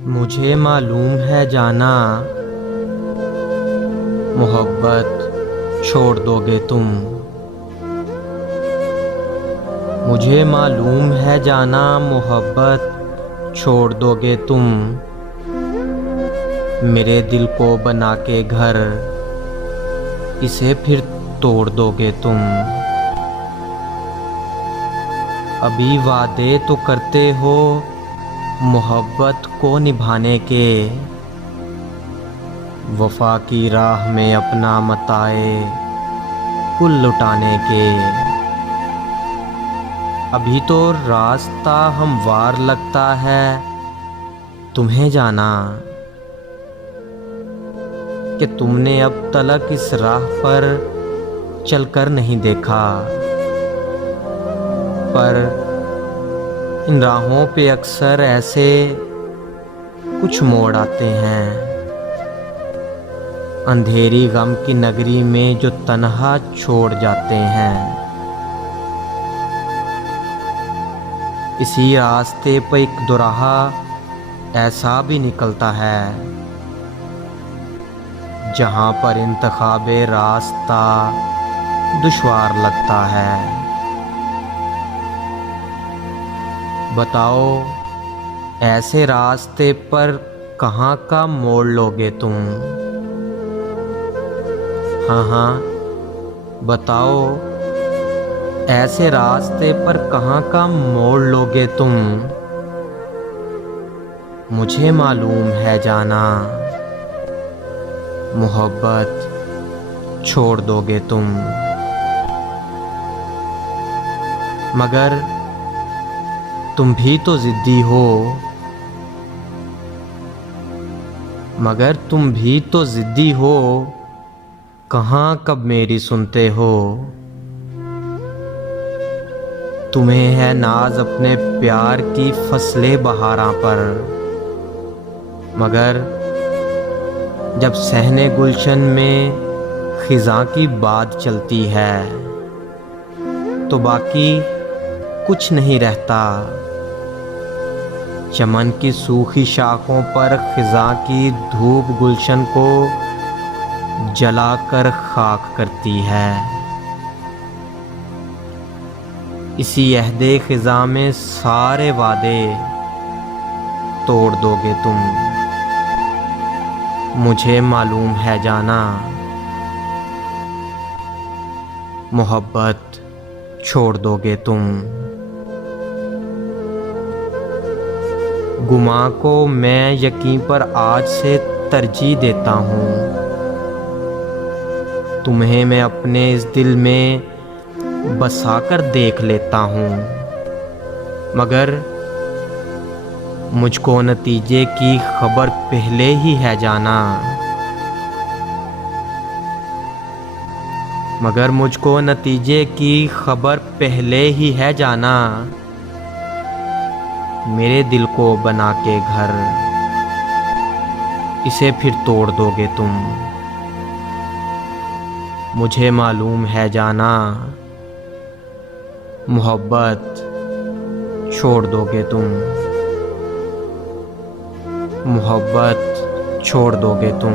मुझे मालूम है जाना, मोहब्बत छोड़ दोगे तुम। मुझे मालूम है जाना, मोहब्बत छोड़ दोगे तुम। मेरे दिल को बना के घर, इसे फिर तोड़ दोगे तुम। अभी वादे तो करते हो मोहब्बत को निभाने के, वफा की राह में अपना मताए कुल लुटाने के। अभी तो रास्ता हमवार लगता है तुम्हें जाना, कि तुमने अब तलक इस राह पर चलकर नहीं देखा। पर इन राहों पे अक्सर ऐसे कुछ मोड़ आते हैं, अंधेरी गम की नगरी में जो तन्हा छोड़ जाते हैं। इसी रास्ते पर एक दुराहा ऐसा भी निकलता है, जहां पर इंतखाबे रास्ता दुश्वार लगता है। बताओ ऐसे रास्ते पर कहाँ का मोड़ लोगे तुम? हाँ हाँ बताओ, ऐसे रास्ते पर कहाँ का मोड़ लोगे तुम? मुझे मालूम है जाना, मोहब्बत छोड़ दोगे तुम। मगर तुम भी तो जिद्दी हो, मगर तुम भी तो जिद्दी हो, कहाँ कब मेरी सुनते हो? तुम्हें है नाज अपने प्यार की फसलें बहारां पर, मगर जब सहने गुलशन में खिज़ां की बात चलती है, तो बाकी कुछ नहीं रहता। चमन की सूखी शाखों पर खिज़ां की धूप गुलशन को जलाकर खाक करती है। इसी अहदे खिज़ां में सारे वादे तोड़ दोगे तुम। मुझे मालूम है जाना, मोहब्बत छोड़ दोगे तुम। गुमा को मैं यकीन पर आज से तरजीह देता हूँ। तुम्हें मैं अपने इस दिल में बसाकर देख लेता हूँ, मगर मुझको नतीजे की खबर पहले ही है जाना। मगर मुझको नतीजे की खबर पहले ही है जाना। मेरे दिल को बना के घर, इसे फिर तोड़ दोगे तुम। मुझे मालूम है जाना, मोहब्बत छोड़ दोगे तुम। मोहब्बत छोड़ दोगे तुम।